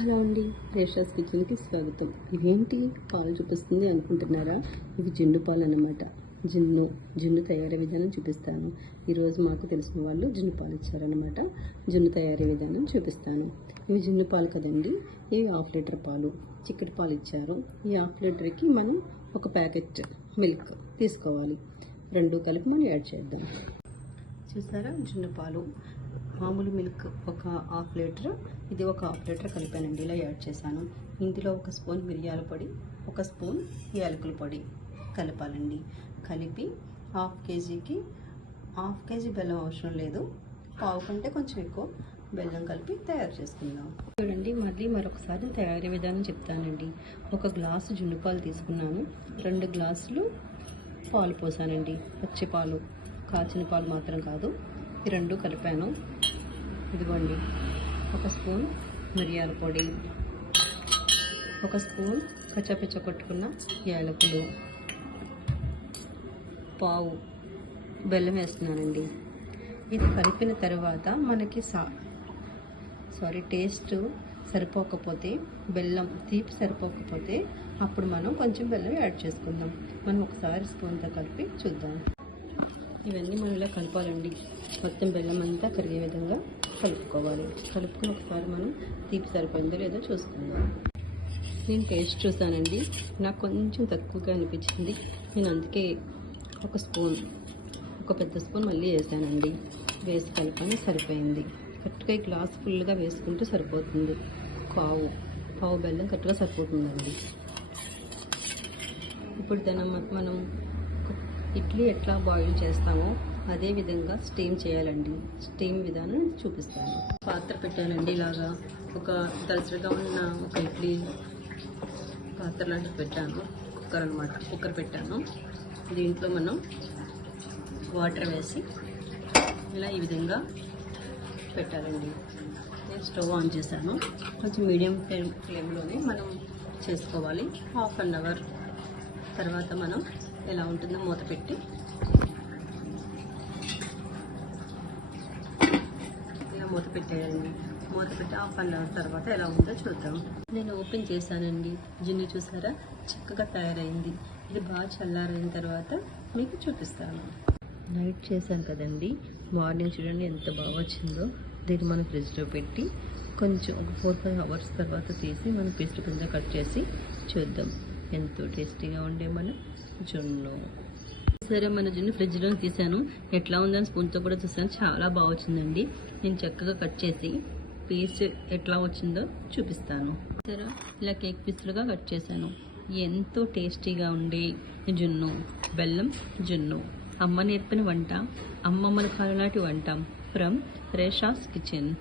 రేషాస్ కిచెన్కి స్వాగతం. ఇవేంటి పాలు చూపిస్తుంది అనుకుంటున్నారా? ఇవి జిండు పాలు అన్నమాట. జిన్ను జిన్ను తయారీ విధానం చూపిస్తాను. ఈరోజు మాకు తెలిసిన వాళ్ళు జిన్ను పాలు ఇచ్చారనమాట జున్ను తయారీ విధానం చూపిస్తాను. ఇవి జిన్ను పాలు కదండి. ఇవి హాఫ్ లీటర్ పాలు. చిక్కటి పాలు ఇచ్చారు. ఈ హాఫ్ లీటర్కి మనం ఒక ప్యాకెట్ మిల్క్ తీసుకోవాలి. రెండు కలిపి మనం యాడ్ చేద్దాం. చూసారా? జున్ను పాలు. మామూలు మిల్క్ ఒక హాఫ్ లీటర్ ఇది ఒక హాఫ్ లీటర్ కలిపానండి ఇలా యాడ్ చేశాను. ఇందులో ఒక స్పూన్ మిరియాల పొడి ఒక స్పూన్ యాలకుల పొడి కలపాలండి. కలిపి హాఫ్ కేజీకి హాఫ్ కేజీ బెల్లం అవసరం లేదు. పావు కంటే కొంచెం ఎక్కువ బెల్లం కలిపి తయారు చేసుకుందాం. చూడండి మళ్ళీ మరొకసారి తయారీ విధానం చెప్తానండి. ఒక గ్లాసు జున్నుపాలు తీసుకున్నాను. రెండు గ్లాసులు పాలు పోసానండి పచ్చి పాలు కాచిన పాలు మాత్రం కాదు. ఈ రెండు కలిపాను. ఇదిగోండి. ఒక స్పూన్ మిరియాల పొడి. ఒక స్పూన్ కచ్చపిచ్చ కొట్టుకున్న యాలకులు. పావు బెల్లం వేస్తున్నానండి. ఇది కలిపిన తర్వాత మనకి సా సారీ టేస్ట్ సరిపోకపోతే బెల్లం తీపి సరిపోకపోతే అప్పుడు మనం కొంచెం బెల్లం యాడ్ చేసుకుందాం. మనం ఒకసారి స్పూన్తో కలిపి చూద్దాం. ఇవన్నీ మనం ఇలా కలపాలండి. మొత్తం బెల్లం అంతా కరిగే విధంగా కలుపుకోవాలి. కలుపుకుని ఒకసారి మనం తీపి సరిపోయిందో లేదో చూసుకుందాం. నేను టేస్ట్ చూసానండి నాకు కొంచెం తక్కువగా అనిపించింది. నేను అందుకే ఒక స్పూన్ ఒక పెద్ద స్పూన్ మళ్ళీ వేసానండి. వేసి కలపని సరిపోయింది. కరెక్ట్గా ఈ గ్లాస్ ఫుల్గా వేసుకుంటే సరిపోతుంది. పావు పావు బెల్లం కరెక్ట్గా సరిపోతుందండి. ఇప్పుడు దాన్ని మనం ఇడ్లీ ఎట్లా బాయిల్ చేస్తామో అదే విధంగా స్టీమ్ చేయాలండి. స్టీమ్ విధానం చూపిస్తాను. పాత్ర పెట్టానండి ఇలాగా. ఒక దసరగా ఉన్న ఒక ఇడ్లీ పాత్ర లాంటిది పెట్టాను. కుక్కర్ అనమాట కుక్కర్ పెట్టాను. దీంట్లో మనం వాటర్ వేసి ఇలా ఈ విధంగా పెట్టాలండి. నేను స్టవ్ ఆన్ చేశాను. కొంచెం మీడియం ఫ్లేమ్ ఫ్లేమ్లోనే మనం చేసుకోవాలి. హాఫ్ అన్ అవర్ తర్వాత మనం ఎలా ఉంటుందో మూత పెట్టి. ఇలా మూత పెట్టేయండి. మూత పెట్టి హాఫ్ అన్ అవర్ తర్వాత ఎలా ఉందో చూద్దాం. నేను ఓపెన్ చేశానండి. జిన్ను చూసారా? చక్కగా తయారైంది. ఇది బాగా చల్లారైన తర్వాత మీకు చూపిస్తాను. నైట్ చేశాను కదండి. మార్నింగ్ చూడండి ఎంత బాగా వచ్చిందో. దీన్ని మనం ఫ్రిడ్జ్లో పెట్టి కొంచెం ఒక ఫోర్ ఫైవ్ అవర్స్ తర్వాత తీసి మనం పేస్ట్ కింద కట్ చేసి చూద్దాం. ఎంతో టేస్టీగా ఉండే మనం. జున్ను సరే మన జున్ను ఫ్రిడ్జ్లో తీసాను ఎట్లా ఉందని స్పూన్తో కూడా చూసాను చాలా బాగా వచ్చిందండి. నేను చక్కగా కట్ చేసి పీస్ ఎట్లా వచ్చిందో చూపిస్తాను. సరే ఇలా కేక్ పీసులుగా కట్ చేశాను. ఎంతో టేస్టీగా ఉండే జున్ను బెల్లం జున్ను. అమ్మ నేర్పిన వంట అమ్మమ్మల కాలనాటి వంట. From Resha's kitchen.